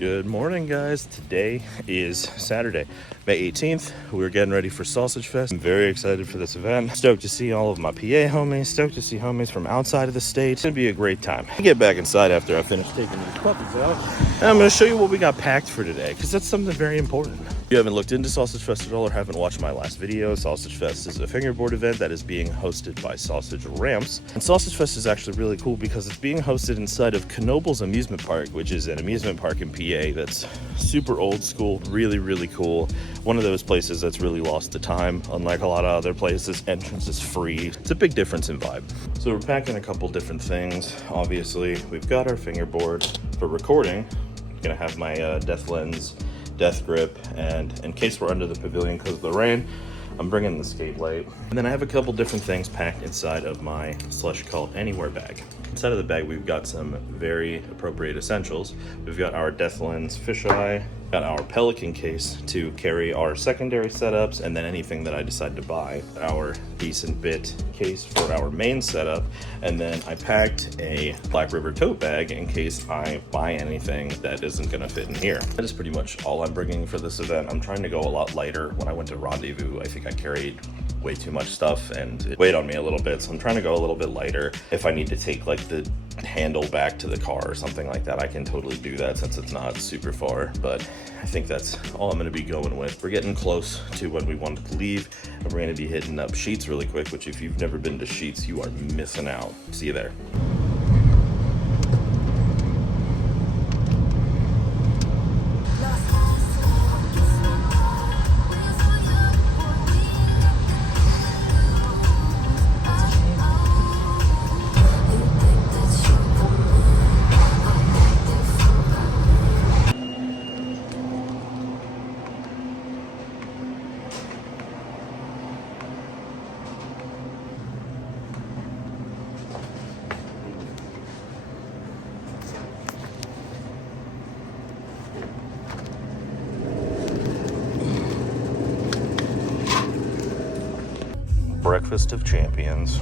Good morning, guys. Today is Saturday, May 18th. We're getting ready for Sausage Fest. I'm very excited for this event. Stoked to see all of my PA homies. Stoked to see homies from outside of the state. It's gonna be a great time. I get back inside after I finish taking these puppies out, and I'm gonna show you what we got packed for today, because that's something very important. If you haven't looked into Sausage Fest at all or haven't watched my last video, Sausage Fest is a fingerboard event that is being hosted by Sausage Ramps. And Sausage Fest is actually really cool because it's being hosted inside of Knobel's Amusement Park, which is an amusement park in PA that's super old school, really cool. One of those places that's really lost to time. Unlike a lot of other places, entrance is free. It's a big difference in vibe. So we're packing a couple different things. Obviously, we've got our fingerboard for recording. I'm gonna have my Death Lens, Death Grip, and in case we're under the pavilion because of the rain, I'm bringing the skate light. And then I have a couple different things packed inside of my Slush Cult Anywhere bag. Inside of the bag, we've got some very appropriate essentials. We've got our Death Lens fisheye, got our Pelican case to carry our secondary setups, and then anything that I decide to buy. Our Decent Bit case for our main setup, and then I packed a Black River tote bag in case I buy anything that isn't gonna fit in here. That is pretty much all I'm bringing for this event. I'm trying to go a lot lighter. When I went to Rendezvous, I think I carried way too much stuff and it weighed on me a little bit, so I'm trying to go a little bit lighter. If I need to take like the handle back to the car or something like that, I can totally do that since it's not super far, but I think that's all I'm going to be going with. We're getting close to when we wanted to leave, and we're going to be hitting up Sheets really quick, which if you've never been to Sheets, you are missing out. See you there. Breakfast of Champions.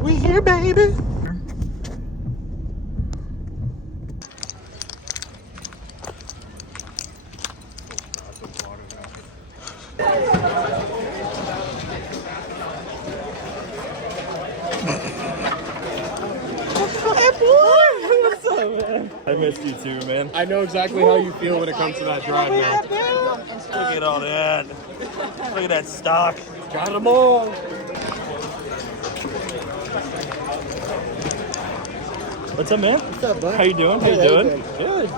We here, baby. I missed you too, man. I know exactly how you feel when it comes to that drive now. Look at all that. Look at that stock. Got them all. What's up, man? What's up, bud? How you doing? How you doing? Good.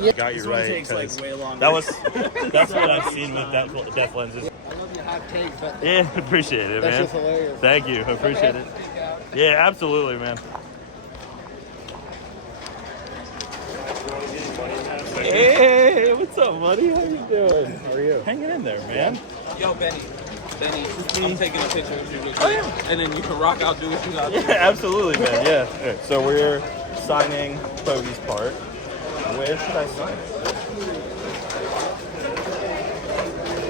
Yeah. Got you right. That's what I've seen with Death Lenses. I love your hot take, but Yeah, appreciate it, that's man. just hilarious. Thank you. I appreciate it. Yeah, absolutely, man. Hey, what's up, buddy? How you doing? How are you? Hanging in there, man. Yo, Benny, I'm taking a picture with you real quick, and then you can rock out, do what you got to do. Yeah, absolutely, man. Yeah. Okay, so we're signing Bogey's part. Where should I sign?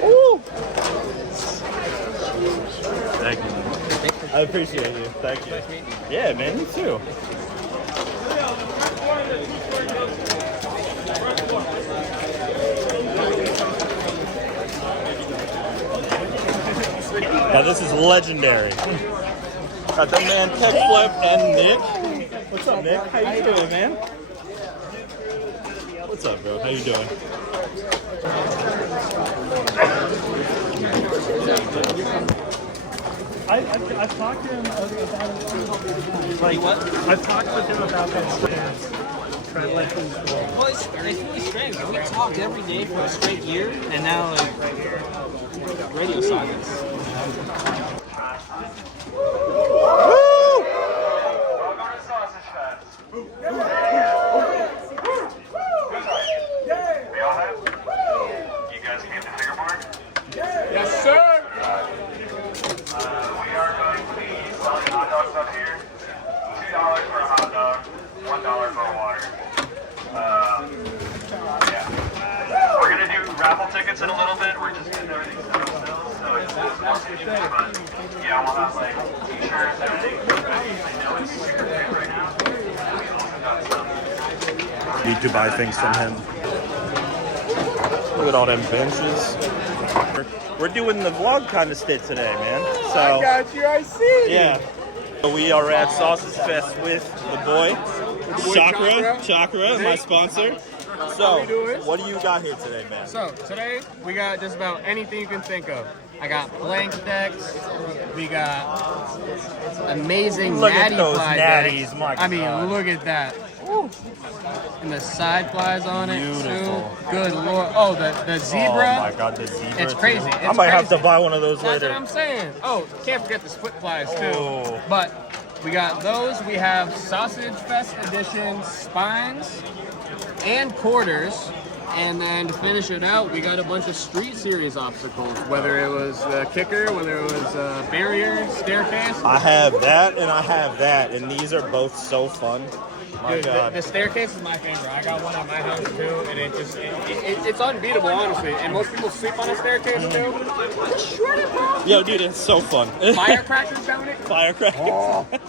Ooh. Thank you. I appreciate you. Thank you. Yeah, man. You too. Now this is legendary. Got the man Tech Flip and Nick. What's up, Nick? How you doing, man? What's up, bro? How you doing? I've talked to him about it. Like what? I've talked with him about that stance. Well, it's really strange. We talked every day for a straight year, and now like radio silence. Yes, sir. We are going to be selling hot dogs up here. $2 for a hot dog, $1 for a water. Yeah. We're gonna do raffle tickets in a little bit. We're just getting everything set up still, so it's Yeah, we'll have like t-shirts, everything. I know it's super big right now. We also got some. Need to buy things from him. Look at all them benches. We're doing the vlog kind of stint today, man. So I got you. I see. yeah. So we are at Sausage Fest with the boy, Chakra, my sponsor. So, what do you got here today, man? So today we got just about anything you can think of. I got blank decks. We got amazing Look at natty those fly natties, decks. my I mean, God. look at that. Woo. And the side flies on it Beautiful. too. Good lord. Oh, the zebra. Oh my God, the zebra. It's crazy. I might have to buy one of those That's later. what I'm saying. Oh, can't forget the split flies too. Oh. But we got those. We have Sausage Fest edition spines and quarters. And then to finish it out, we got a bunch of Street Series obstacles, whether it was kicker, whether it was barrier, staircase. I have that and I have that, and these are both so fun. My Dude, God. the staircase is my favorite. I got one at my house too, and it's unbeatable, honestly. And most people sleep on a staircase too. Shred it, bro. Yo, dude, it's so fun. Firecrackers down it. Firecrackers.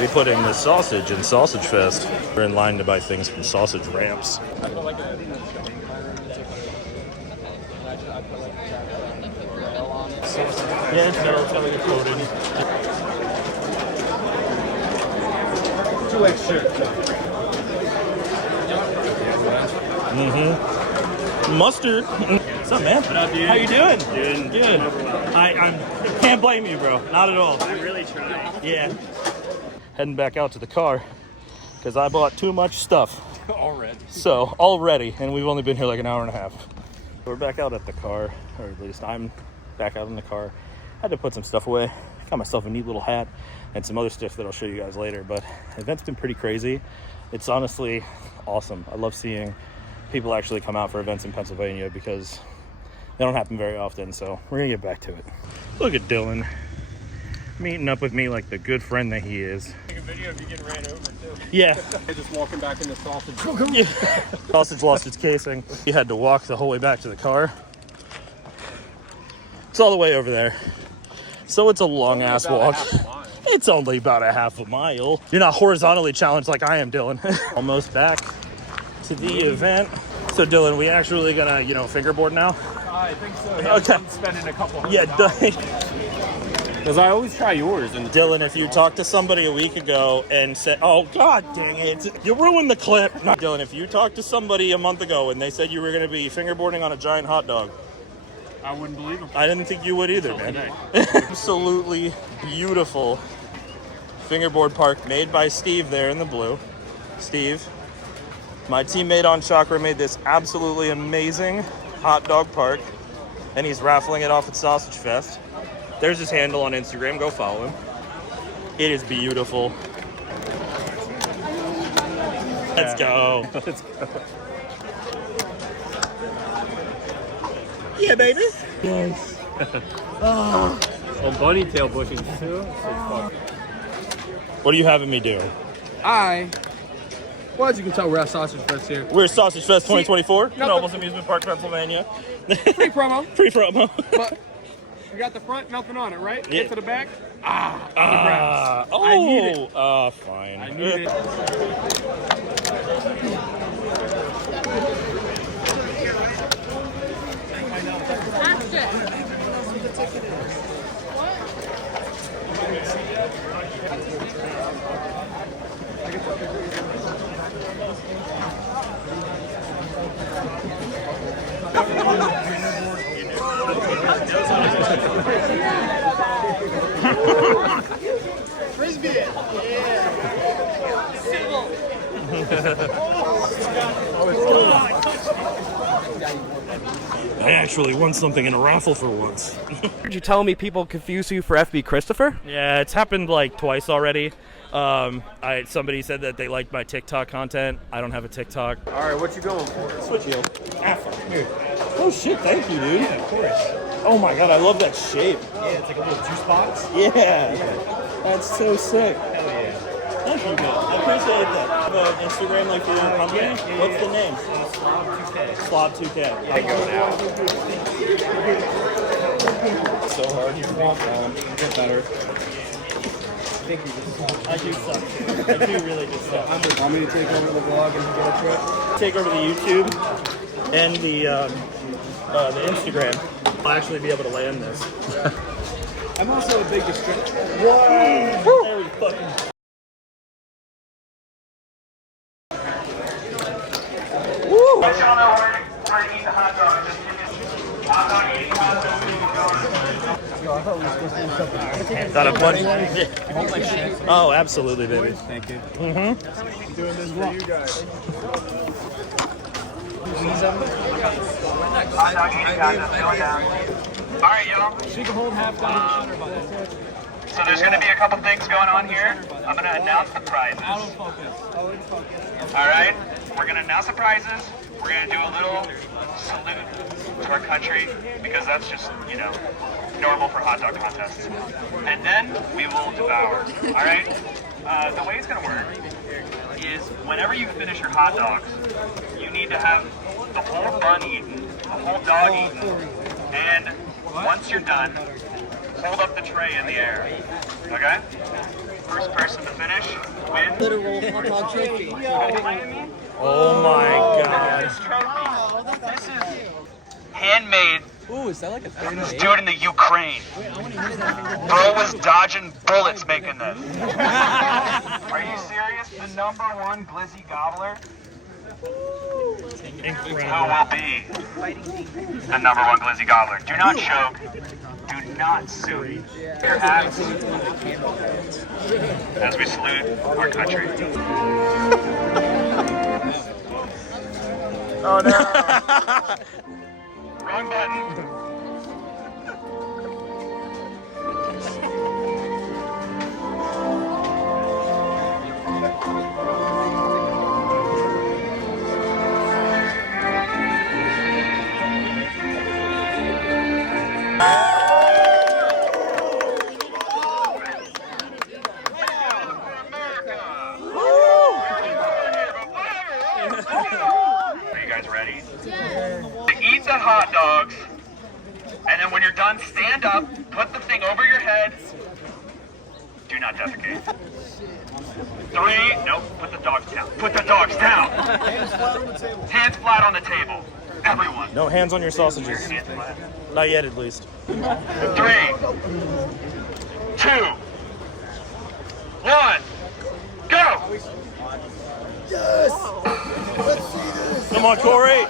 We put in the sausage in Sausage Fest. We're in line to buy things from Sausage Ramps. Yeah, it's got like a coating. 2X shirt. Mustard. What's up, man? What up, dude? How you doing? Good. I can't blame you, bro. Not at all. I'm really trying. Yeah. Heading back out to the car because I bought too much stuff. Already, and we've only been here like an hour and a half. We're back out at the car, or at least I'm back out in the car. Had to put some stuff away. Got myself a neat little hat and some other stuff that I'll show you guys later. But the event's been pretty crazy. It's honestly awesome. I love seeing people actually come out for events in Pennsylvania because they don't happen very often. So we're gonna get back to it. Look at Dylan meeting up with me like the good friend that he is. Take a video of you getting ran over too. Yeah. Just walking back in the sausage. Yeah. Sausage lost its casing. He had to walk the whole way back to the car. It's all the way over there. So it's a long ass walk. It's only about a half a mile. You're not horizontally challenged like I am, Dylan. Almost back to the event. So Dylan, we actually gonna, fingerboard now? I think so. Okay. I'm spending a couple $100. Yeah, Because I always try yours. And Dylan, if you talked to somebody a week ago and said, oh, God dang it, you ruined the clip. Dylan, if you talked to somebody a month ago and they said you were going to be fingerboarding on a giant hot dog, I wouldn't believe them. I didn't think you would either, man. Absolutely beautiful fingerboard park made by Steve there in the blue. Steve, my teammate on Chakra, made this absolutely amazing hot dog park, and he's raffling it off at Sausage Fest. There's his handle on Instagram. Go follow him. It is beautiful. Let's go. Let's go. Yeah, baby. Yes. Oh, bunny tail bushings too. What are you having me do? Well, as you can tell, we're at Sausage Fest here. We're at Sausage Fest 2024, no, Nobles Amusement Park, Pennsylvania. Free promo. Free promo. But we got the front, nothing on it, right? Yeah. Get to the back. The grabs. Oh, I need it. Fine. I need it. Frisbee it. I actually won something in a raffle for once. Did you tell me people confuse you for FB Christopher? Yeah, it's happened like twice already. Somebody said that they liked my TikTok content. I don't have a TikTok. All right, what you going for? Switch heel. Here. Oh shit, thank you, dude. Yeah, of course. Oh my god, I love that shape. Yeah, it's like a little juice box. Yeah. That's so sick. Hell yeah. Thank you, man. I appreciate that. Have an Instagram like your own company? What's the name? Slob 2K. So hard. You won't get better. I do suck. I do really just suck. Want me to take over the vlog and get a trip? Take over the YouTube and the Instagram. I'll actually be able to land this. I'm also a big distraction. There we fucking. Let y'all know where to eat the hot dog. Just give me I'm not eating hot dogs. Is that a bunch? Oh, absolutely, baby. Thank you. Mm-hmm. Doing this for you guys. Hot dog eating contest going down. All right, y'all. She can hold half down the shutter button. So there's going to be a couple things going on here. I'm going to announce the prizes. Out of focus. All right? We're going to announce the prizes. We're going to do a little salute to our country because that's just, you know, normal for hot dog contests. And then we will devour. All right? The way it's going to work is whenever you finish your hot dogs, you need to have the whole bun eaten, the whole dog eaten, and once you're done, hold up the tray in the air. Okay? First person to finish wins. Literal hot dog trophy. Oh my god. This trophy. This is handmade. Ooh, is that like a This dude in the Ukraine. Bro was dodging bullets making this. Are you serious? The #1 glizzy gobbler? Who will be the #1 glizzy gobbler? Do not choke. Do not sue. Your hats as we salute our country. Oh no. Wrong button. Are you guys ready? To eat the hot dogs, and then when you're done, stand up, put the thing over your head. Do not defecate. 3, nope, put the dogs down. Put the dogs down. Hands flat on the table. Everyone. No hands on your sausages. Hands flat. Not yet, at least. 3, 2, 1, go! Come on, Corey.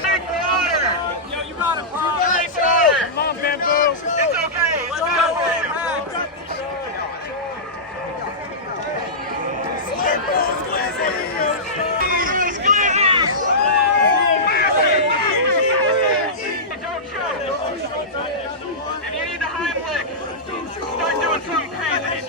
Drink water! Yo, you got it, bro. Drink water! Come on, Bamboo. It's okay. It's good for you. Glizzies, glizzies! Don't choke. If you need the Heimlich, start doing something crazy.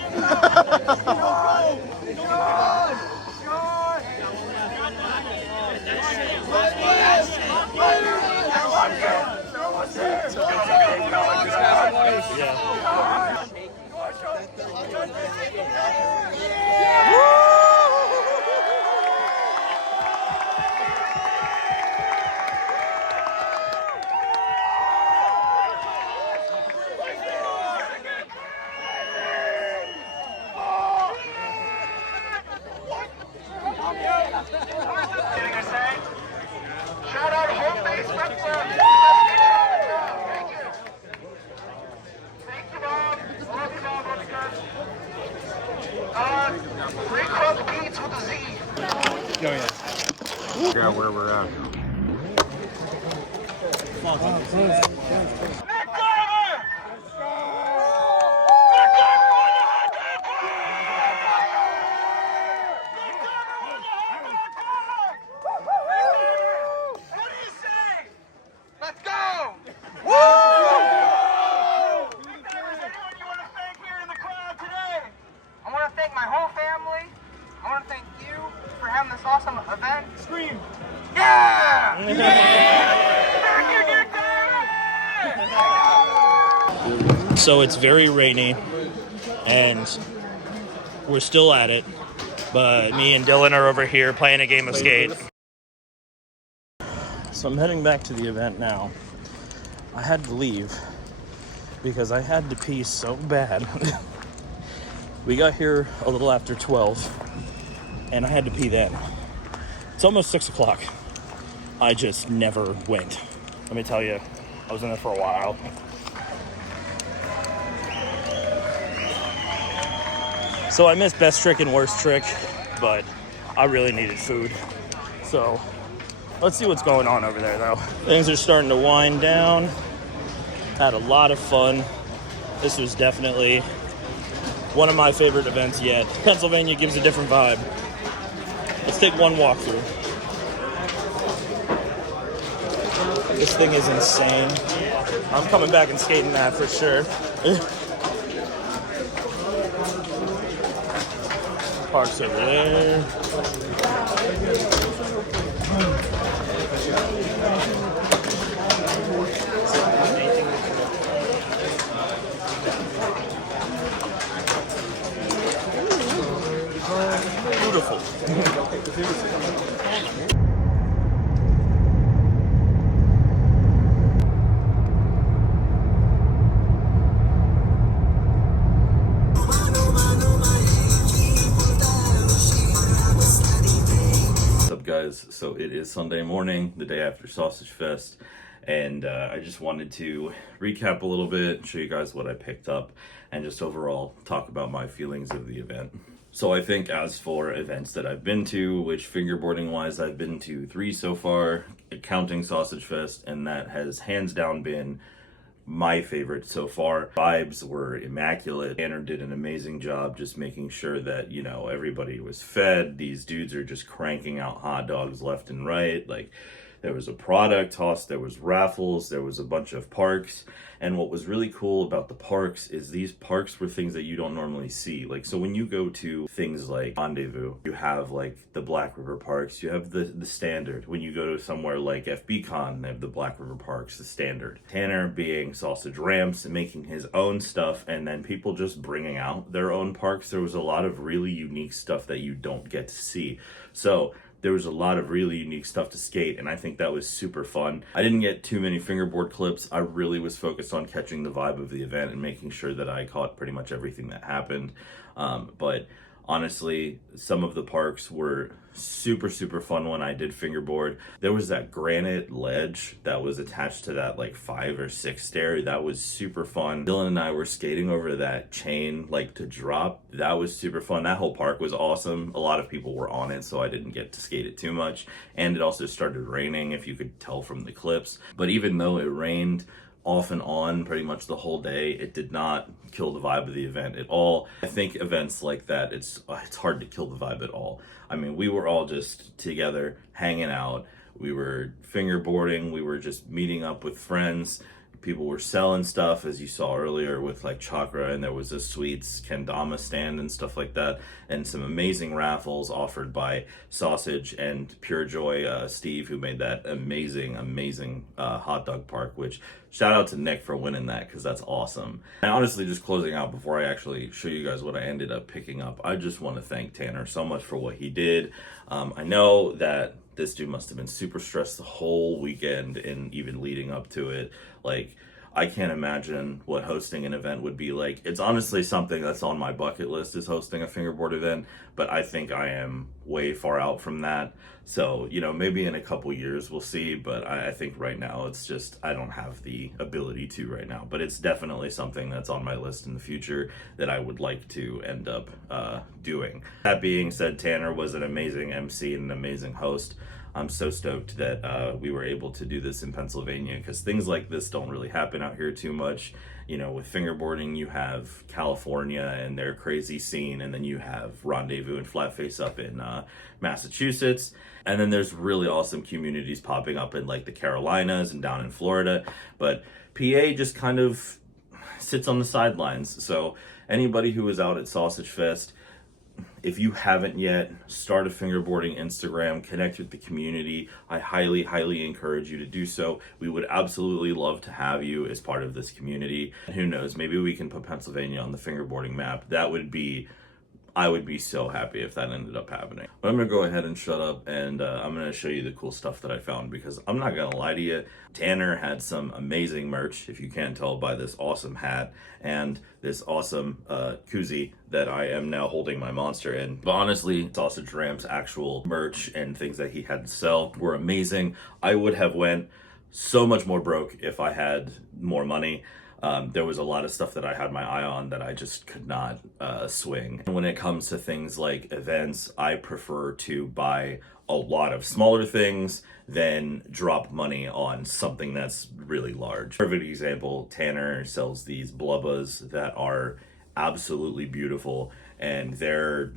Anything to say? Shout out home base representative. Thank you. Thank you, Mom. Love you, Mom. Love you, guys. Pre-cooked beets with a Z. Figure out where we're at. Let's go! Woo! If there is anyone you want to thank here in the crowd today, I want to thank my whole family. I want to thank you for having this awesome event. Scream! Yeah! Thank you, So it's very rainy, and we're still at it. But me and Dylan are over here playing a game of skate. So I'm heading back to the event now. I had to leave because I had to pee so bad. We got here a little after 12 and I had to pee then. It's almost 6 o'clock. I just never went. Let me tell you, I was in there for a while. So I missed best trick and worst trick, but I really needed food. So let's see what's going on over there though. Things are starting to wind down. Had a lot of fun. This was definitely one of my favorite events yet. Pennsylvania gives a different vibe. Let's take one walk through. This thing is insane. I'm coming back and skating that for sure. Parks over there. Beautiful. What's up, guys? So it is Sunday morning, the day after Sausage Fest, and I just wanted to recap a little bit, show you guys what I picked up, and just overall talk about my feelings of the event. So I think as for events that I've been to, which fingerboarding wise I've been to 3 so far, counting Sausage Fest, and that has hands down been my favorite so far. Vibes were immaculate. Tanner did an amazing job just making sure that, you know, everybody was fed. These dudes are just cranking out hot dogs left and right. Like, there was a product toss, there was raffles, there was a bunch of parks. And what was really cool about the parks is these parks were things that you don't normally see. Like, so when you go to things like Rendezvous, you have like the Black River Parks, you have the standard. When you go to somewhere like FBCon, they have the Black River Parks, the standard. Tanner being Sausage Ramps and making his own stuff, and then people just bringing out their own parks. There was a lot of really unique stuff that you don't get to see. So there was a lot of really unique stuff to skate, and I think that was super fun. I didn't get too many fingerboard clips. I really was focused on catching the vibe of the event and making sure that I caught pretty much everything that happened. But honestly, some of the parks were super fun when I did fingerboard. There was that granite ledge that was attached to that like 5 or 6 stair. That was super fun. Dylan and I were skating over that chain like to drop. That was super fun. That whole park was awesome. A lot of people were on it, so I didn't get to skate it too much. And it also started raining, if you could tell from the clips. But even though it rained off and on pretty much the whole day, it did not kill the vibe of the event at all. I think events like that, it's hard to kill the vibe at all. I mean, we were all just together hanging out. We were fingerboarding. We were just meeting up with friends. People were selling stuff, as you saw earlier, with like Chakra, and there was a sweets kendama stand and stuff like that, and some amazing raffles offered by Sausage and Pure Joy, Steve, who made that amazing hot dog park, which shout out to Nick for winning that, because that's awesome. And honestly, just closing out before I actually show you guys what I ended up picking up, I just want to thank Tanner so much for what he did. I know that this dude must have been super stressed the whole weekend and even leading up to it. Like, I can't imagine what hosting an event would be like. It's honestly something that's on my bucket list, is hosting a fingerboard event, but I think I am way far out from that. So, you know, maybe in a couple years we'll see, but I think right now it's just, I don't have the ability to right now. But it's definitely something that's on my list in the future that I would like to end up doing. That being said, Tanner was an amazing MC and an amazing host. I'm so stoked that we were able to do this in Pennsylvania, because things like this don't really happen out here too much. You know, with fingerboarding, you have California and their crazy scene, and then you have Rendezvous and Flatface up in Massachusetts. And then there's really awesome communities popping up in like the Carolinas and down in Florida. But PA just kind of sits on the sidelines. So anybody who is out at Sausage Fest, if you haven't yet, start a fingerboarding Instagram, connect with the community. I highly encourage you to do so. We would absolutely love to have you as part of this community. And who knows, maybe we can put Pennsylvania on the fingerboarding map. That would be I would be so happy if that ended up happening. But I'm gonna go ahead and shut up, and I'm gonna show you the cool stuff that I found, because I'm not gonna lie to you, Tanner had some amazing merch, if you can't tell by this awesome hat and this awesome koozie that I am now holding my monster in. But honestly, Sausage Ram's actual merch and things that he had to sell were amazing. I would have went so much more broke if I had more money. There was a lot of stuff that I had my eye on that I just could not swing. When it comes to things like events, I prefer to buy a lot of smaller things than drop money on something that's really large. Perfect example, Tanner sells these blubbas that are absolutely beautiful, and they're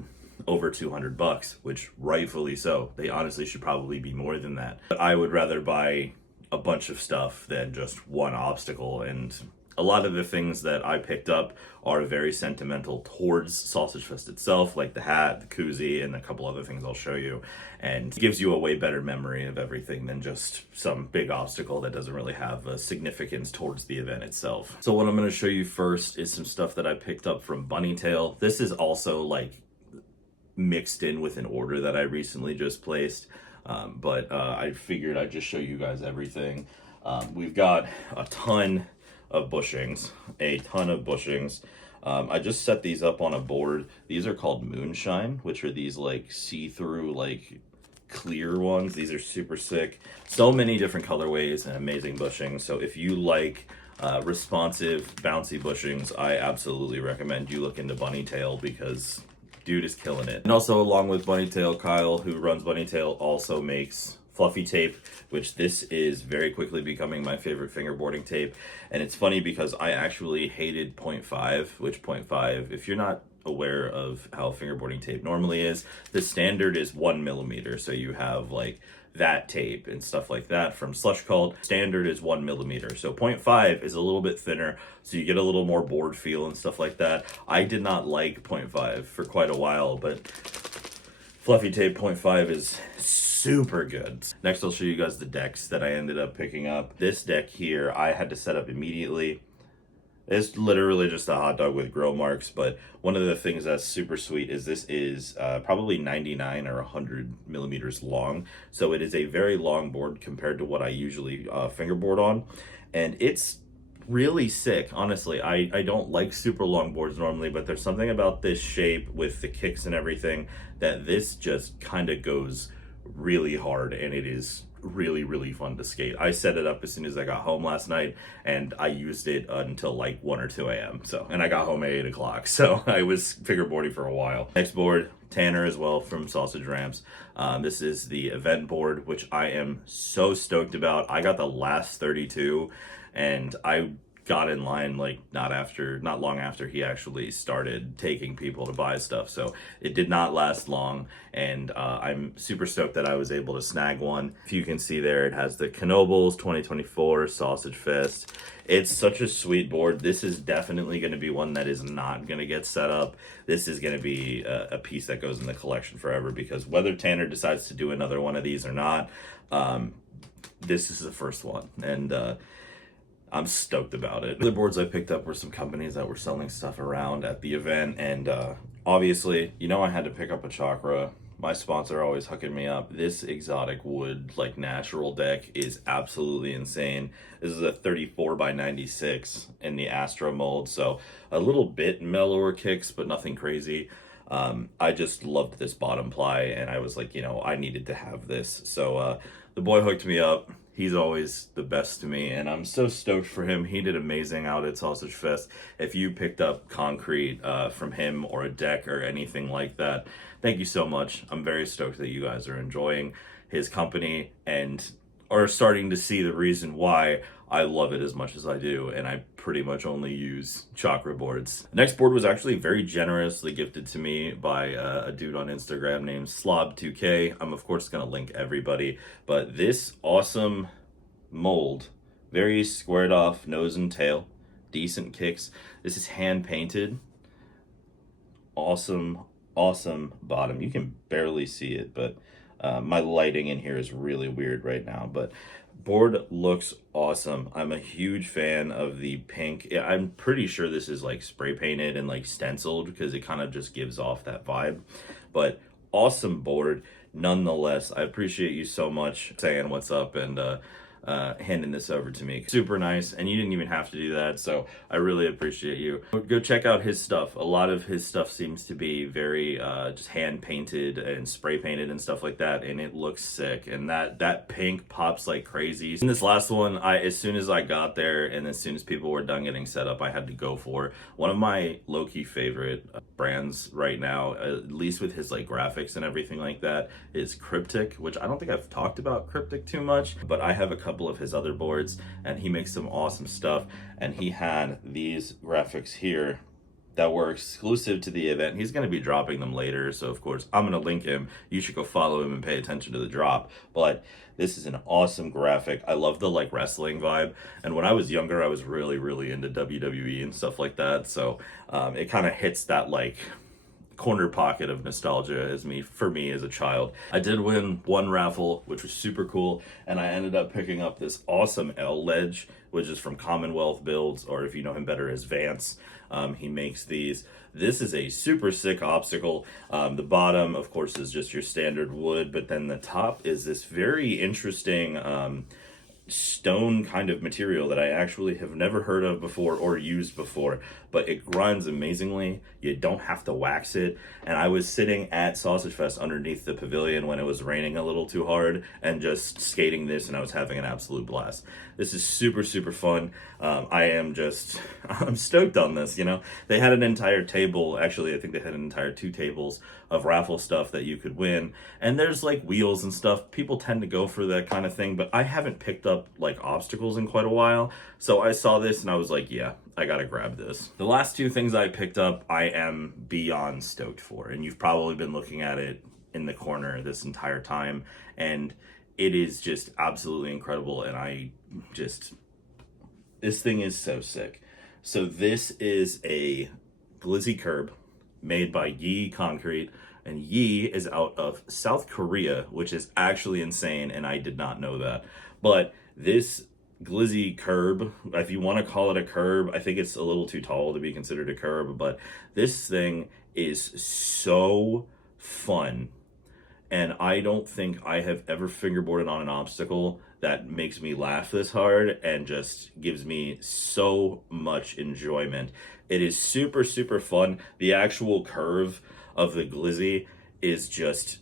over $200, which rightfully so. They honestly should probably be more than that. But I would rather buy a bunch of stuff than just one obstacle, and a lot of the things that I picked up are very sentimental towards Sausage Fest itself, like the hat, the koozie, and a couple other things I'll show you. And it gives you a way better memory of everything than just some big obstacle that doesn't really have a significance towards the event itself. So what I'm going to show you first is some stuff that I picked up from Bunnytail. This is also like mixed in with an order that I recently just placed. But I figured I'd just show you guys everything. We've got a ton of bushings, I just set these up on a board. These are called Moonshine, which are these like see-through, like clear ones. These are super sick. So many different colorways and amazing bushings. So if you like responsive, bouncy bushings, I absolutely recommend you look into Bunnytail, because dude is killing it. And also, along with Bunnytail, Kyle, who runs Bunnytail, also makes fluffy tape, which this is very quickly becoming my favorite fingerboarding tape. And it's funny because I actually hated 0.5, which 0.5, if you're not aware of how fingerboarding tape normally is, the standard is 1mm. So you have like that tape and stuff like that from Slush Cult. Standard is 1mm. So 0.5 is a little bit thinner, so you get a little more board feel and stuff like that. I did not like 0.5 for quite a while, but fluffy tape 0.5 is super good. Next, I'll show you guys the decks that I ended up picking up. This deck here, I had to set up immediately. It's literally just a hot dog with grill marks, but one of the things that's super sweet is this is probably 99 or 100 millimeters long. So it is a very long board compared to what I usually fingerboard on. And it's really sick, honestly. I don't like super long boards normally, but there's something about this shape with the kicks and everything that this just kind of goes really hard, and it is really fun to skate. I set it up as soon as I got home last night, and I used it until like 1 or 2 a.m. And I got home at 8 o'clock, so I was fingerboarding for a while. Next board, Tanner as well from Sausage Rams. This is the event board, which I am so stoked about. I got the last 32, and I got in line like not long after he actually started taking people to buy stuff, so it did not last long. And I'm super stoked that I was able to snag one. If you can see there, it has the Knobles 2024 Sausage Fest. It's such a sweet board. This is definitely going to be one that is not going to get set up. This is going to be a piece that goes in the collection forever, because whether Tanner decides to do another one of these or not, this is the first one, and I'm stoked about it. The boards I picked up were some companies that were selling stuff around at the event, and obviously, you know, I had to pick up a Chakra. My sponsor always hooking me up. This exotic wood, like natural deck, is absolutely insane. This is a 34 by 96 in the Astro mold, so a little bit mellower kicks, but nothing crazy. I just loved this bottom ply, and I was like, you know, I needed to have this. So the boy hooked me up. He's always the best to me, and I'm so stoked for him. He did amazing out at Sausage Fest. If you picked up concrete from him or a deck or anything like that, thank you so much. I'm very stoked that you guys are enjoying his company and are starting to see the reason why I love it as much as I do, and I pretty much only use Chakra boards. The next board was actually very generously gifted to me by a dude on Instagram named Slob2K. I'm of course going to link everybody, but this awesome mold, very squared off nose and tail, decent kicks. This is hand painted. Awesome bottom. You can barely see it, but My lighting in here is really weird right now, but board looks awesome. I'm a huge fan of the pink. Yeah, I'm pretty sure this is like spray painted and like stenciled because it kind of just gives off that vibe. But awesome board nonetheless. I appreciate you so much saying what's up and handing this over to me. Super nice, and you didn't even have to do that, so I really appreciate you. Go check out his stuff. A lot of his stuff seems to be very just hand painted and spray painted and stuff like that, and it looks sick. And that pink pops like crazy. In this last one, as soon as I got there and as soon as people were done getting set up, I had to go for one of my low-key favorite brands right now, at least with his like graphics and everything like that, is Cryptic, which I don't think I've talked about Cryptic too much, but I have a couple of his other boards and he makes some awesome stuff. And he had these graphics here that were exclusive to the event. He's going to be dropping them later, so of course I'm going to link him. You should go follow him and pay attention to the drop. But this is an awesome graphic. I love the like wrestling vibe, and when I was younger I was really into WWE and stuff like that, so it kind of hits that like corner pocket of nostalgia for me as a child. I did win one raffle, which was super cool, and I ended up picking up this awesome L ledge, which is from Commonwealth Builds, or if you know him better as Vance. He makes these. This is a super sick obstacle. The bottom, of course, is just your standard wood, but then the top is this very interesting stone kind of material that I actually have never heard of before or used before, but it grinds amazingly. You don't have to wax it. And I was sitting at Sausage Fest underneath the pavilion when it was raining a little too hard and just skating this, and I was having an absolute blast. This is super fun. I'm stoked on this, you know. They had an entire table, actually I think they had an entire 2 tables of raffle stuff that you could win, and there's like wheels and stuff. People tend to go for that kind of thing, but I haven't picked up like obstacles in quite a while, so I saw this and I was like, yeah, I gotta grab this. The last 2 things I picked up I am beyond stoked for, and you've probably been looking at it in the corner this entire time, and it is just absolutely incredible. And this thing is so sick. So this is a Glizzy curb made by Yi Concrete, and Yi is out of South Korea, which is actually insane, and I did not know that. But this Glizzy curb, if you want to call it a curb, I think it's a little too tall to be considered a curb, but this thing is so fun. And I don't think I have ever fingerboarded on an obstacle that makes me laugh this hard and just gives me so much enjoyment. It is super fun. The actual curve of the Glizzy is just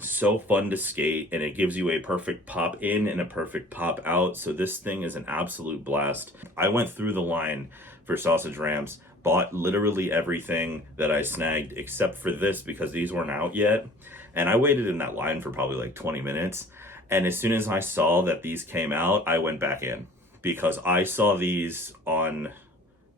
so fun to skate, and it gives you a perfect pop in and a perfect pop out. So this thing is an absolute blast. I went through the line for sausage ramps, bought literally everything that I snagged except for this because these weren't out yet. And I waited in that line for probably like 20 minutes. And as soon as I saw that these came out, I went back in because I saw these on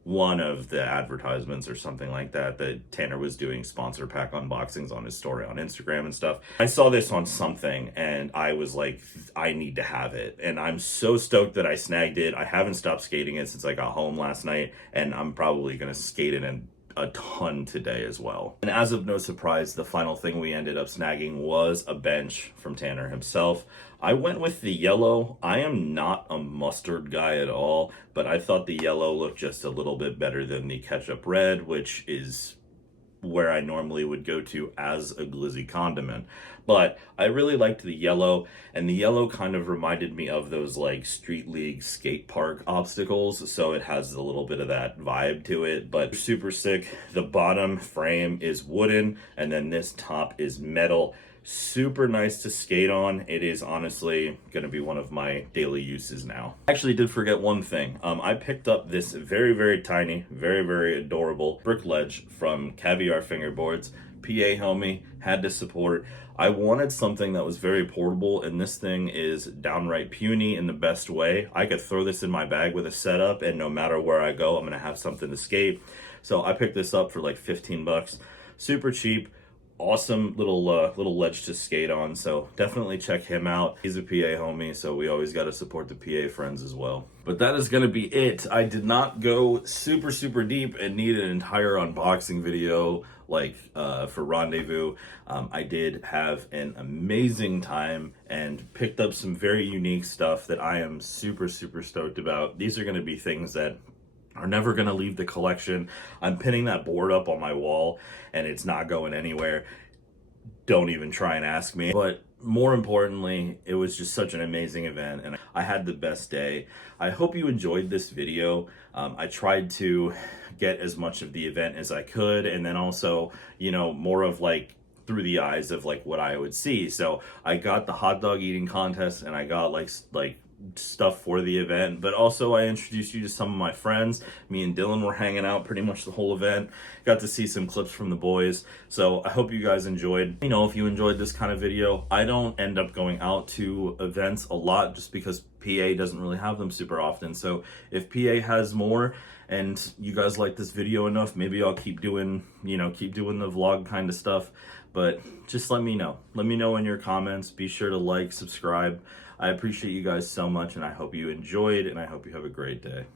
one of the advertisements or something like that Tanner was doing sponsor pack unboxings on his story on Instagram and stuff. I saw this on something and I was like, I need to have it. And I'm so stoked that I snagged it. I haven't stopped skating it since I got home last night, and I'm probably going to skate it in a ton today as well. And as of no surprise, the final thing we ended up snagging was a bench from Tanner himself. I went with the yellow. I am not a mustard guy at all, but I thought the yellow looked just a little bit better than the ketchup red, which is where I normally would go to as a Glizzy condiment. But I really liked the yellow, and the yellow kind of reminded me of those like street league skate park obstacles, so it has a little bit of that vibe to it, but super sick. The bottom frame is wooden, and then this top is metal. Super nice to skate on. It is honestly going to be one of my daily uses now. I actually did forget one thing. I picked up this very tiny, very adorable brick ledge from Caviar Fingerboards. PA homie had to support. I wanted something that was very portable, and this thing is downright puny in the best way. I could throw this in my bag with a setup, and no matter where I go, I'm going to have something to skate. So I picked this up for like 15 bucks. Super cheap. awesome little ledge to skate on, so definitely check him out. He's a PA homie, so we always got to support the PA friends as well. But that is going to be it. I did not go super deep and need an entire unboxing video like for Rendezvous. I did have an amazing time and picked up some very unique stuff that I am super stoked about. These are going to be things that are never going to leave the collection. I'm pinning that board up on my wall and it's not going anywhere. Don't even try and ask me. But more importantly, it was just such an amazing event and I had the best day. I hope you enjoyed this video. I tried to get as much of the event as I could, and then also, you know, more of like through the eyes of like what I would see. So I got the hot dog eating contest and I got like stuff for the event, but also I introduced you to some of my friends. Me and Dylan were hanging out pretty much the whole event. Got to see some clips from the boys. So I hope you guys enjoyed. You know, if you enjoyed this kind of video, I don't end up going out to events a lot just because PA doesn't really have them super often. So if PA has more and you guys like this video enough, maybe I'll keep doing, you know, keep doing the vlog kind of stuff. But just let me know. Let me know in your comments. Be sure to like, subscribe. I appreciate you guys so much, and I hope you enjoyed, and I hope you have a great day.